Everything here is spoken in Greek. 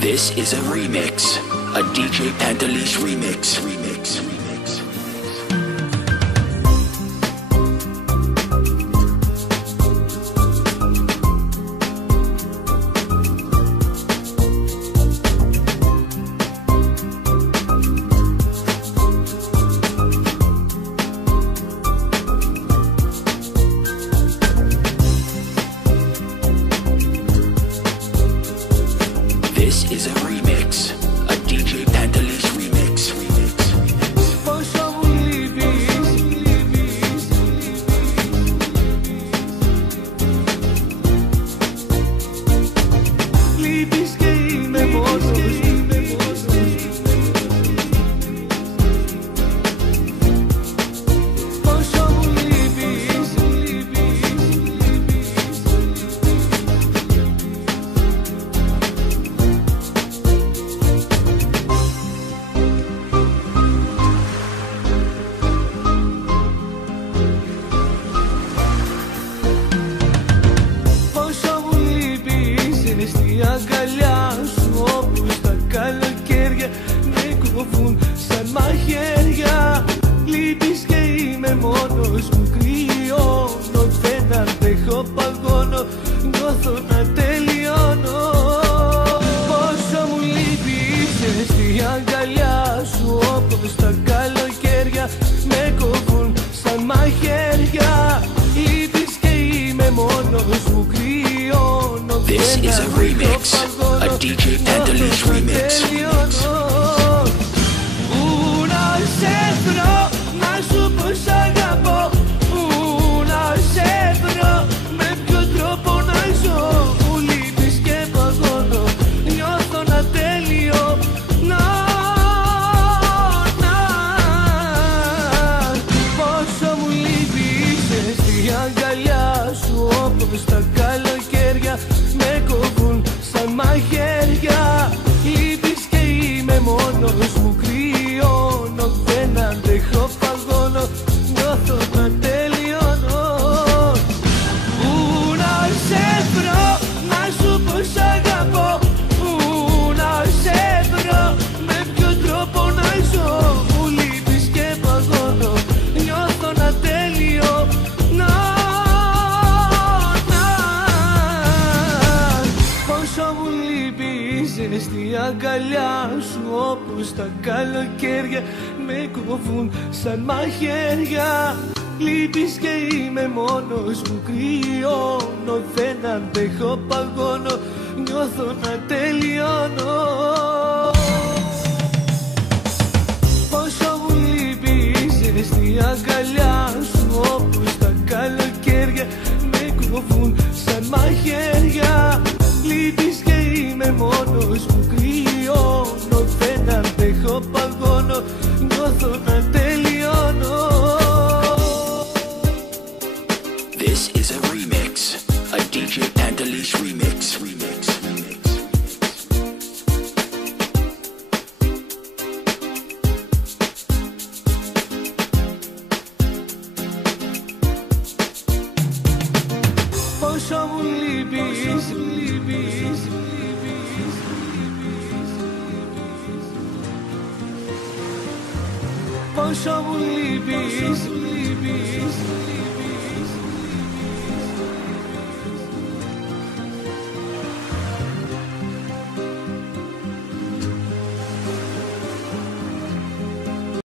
This is a remix, a DJ Pantelis remix. This is a remix, a DJ Pantelis remix. Πόσο μου λείπεις, λείπεις και είμαι μόνος. Πόσο μου λείπεις, στη αγκαλιά σου όπως τα καλοκαίρια με κόβουν σαν μαχαίρια. Λείπεις και είμαι μόνος μου, κρυώνω, δεν αντέχω, παγώνω, νιώθω να τελειώνω. Πόσο μου λείπεις στη αγκαλιά σου όπως τα καλοκαίρια με κόβουν σαν μαχαίρια. Λείπεις και είμαι μόνος μου, κρυώνω. This is a remix, a DJ Pantelis remix. Πού να σε βρω, να σου πω σ' αγαπώ. Πού να σε βρω, με ποιο τρόπο να ζω. Μου λείπεις και παγώνω, νιώθω να τέλειο. Πόσο μου λείπεις στη αγκαλιά σου όπως τα καλοκαίρια με κόβουν σαν μαχαίρια. Λείπεις και είμαι μόνος μου, κρυώνω, δεν αντέχω, παγώνω, νιώθω να τελειώνω. Πού να σε βρω, να σου πω σ' αγαπώ. Πού να σε βρω, με ποιο τρόπο να ζω. Μου λείπεις και παγώνω, νιώθω να τέλειο. Πόσο μου λείπεις στη αγκαλιά σου όπως τα καλοκαίρια με κόβουν σαν μαχαίρια. Λείπεις και είμαι μόνος μου, κρυώνω, δεν αντέχω, παγώνω, νιώθω να τελειώνω. Πόσο μου λείπεις στη αγκαλιά σου όπως τα καλοκαίρια με κόβουν σαν μαχαίρια. Λείπεις και είμαι μόνος μου, κρυώνω, δεν αντέχω, παγώνω, νιώθω να τελειώνω. This is a remix, a DJ Pantelis remix. Πόσο μου λείπεις, πόσο μου λείπεις.